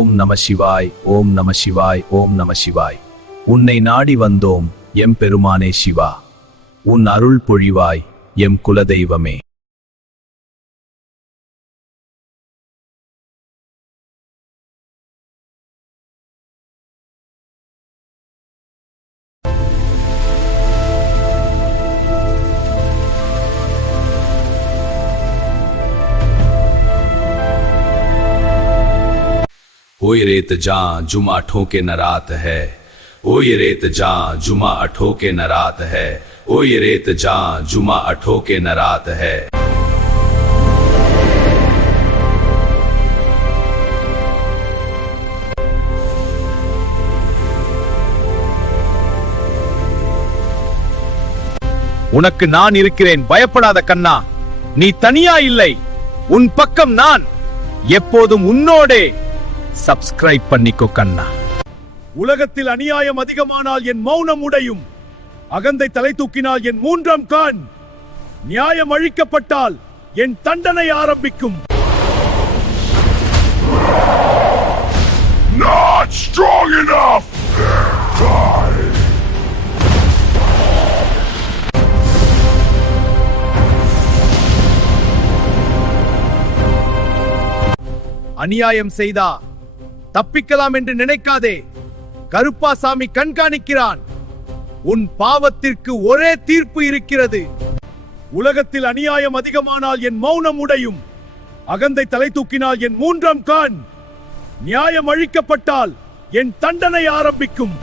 ஓம் நம சிவாய், ஓம் நம சிவாய், ஓம் நம சிவாய். உன்னை நாடி வந்தோம் எம் பெருமானே சிவா, உன் அருள் பொழிவாய் எம் குலதெய்வமே. ओ ये रेत जा जुमा ठोके न रात है, ओ ये रेत जा जुमा अठोके न रात है, ओ ये रेत जा जुमा अठोके न रात है. உனக்கு நான் இருக்கிறேன், பயப்படாத கண்ணா. நீ தனியா இல்லை, உன் பக்கம் நான் எப்போதும் உன்னோடே. சப்ஸ்கிரைப் பண்ணிக்கோ கண்ணா. உலகத்தில் அநியாயம் அதிகமானால் என் மௌனம் உடையும், அகந்தை தலை தூக்கினால் என் மூன்றாம் கான், நியாயம் அழிக்கப்பட்டால் என் தண்டனை ஆரம்பிக்கும். Not strong enough. அநியாயம் செய்தா தப்பிக்கலாம் என்று நினைக்காதே. கருப்பாசாமி கண்காணிக்கிறான். உன் பாவத்திற்கு ஒரே தீர்ப்பு இருக்கிறது. உலகத்தில் அநியாயம் அதிகமானால் என் மௌனம் உடையும், அகந்தை தலை தூக்கினால் என் மூன்றாம் கான், நியாயம் அழிக்கப்பட்டால் என் தண்டனை ஆரம்பிக்கும்.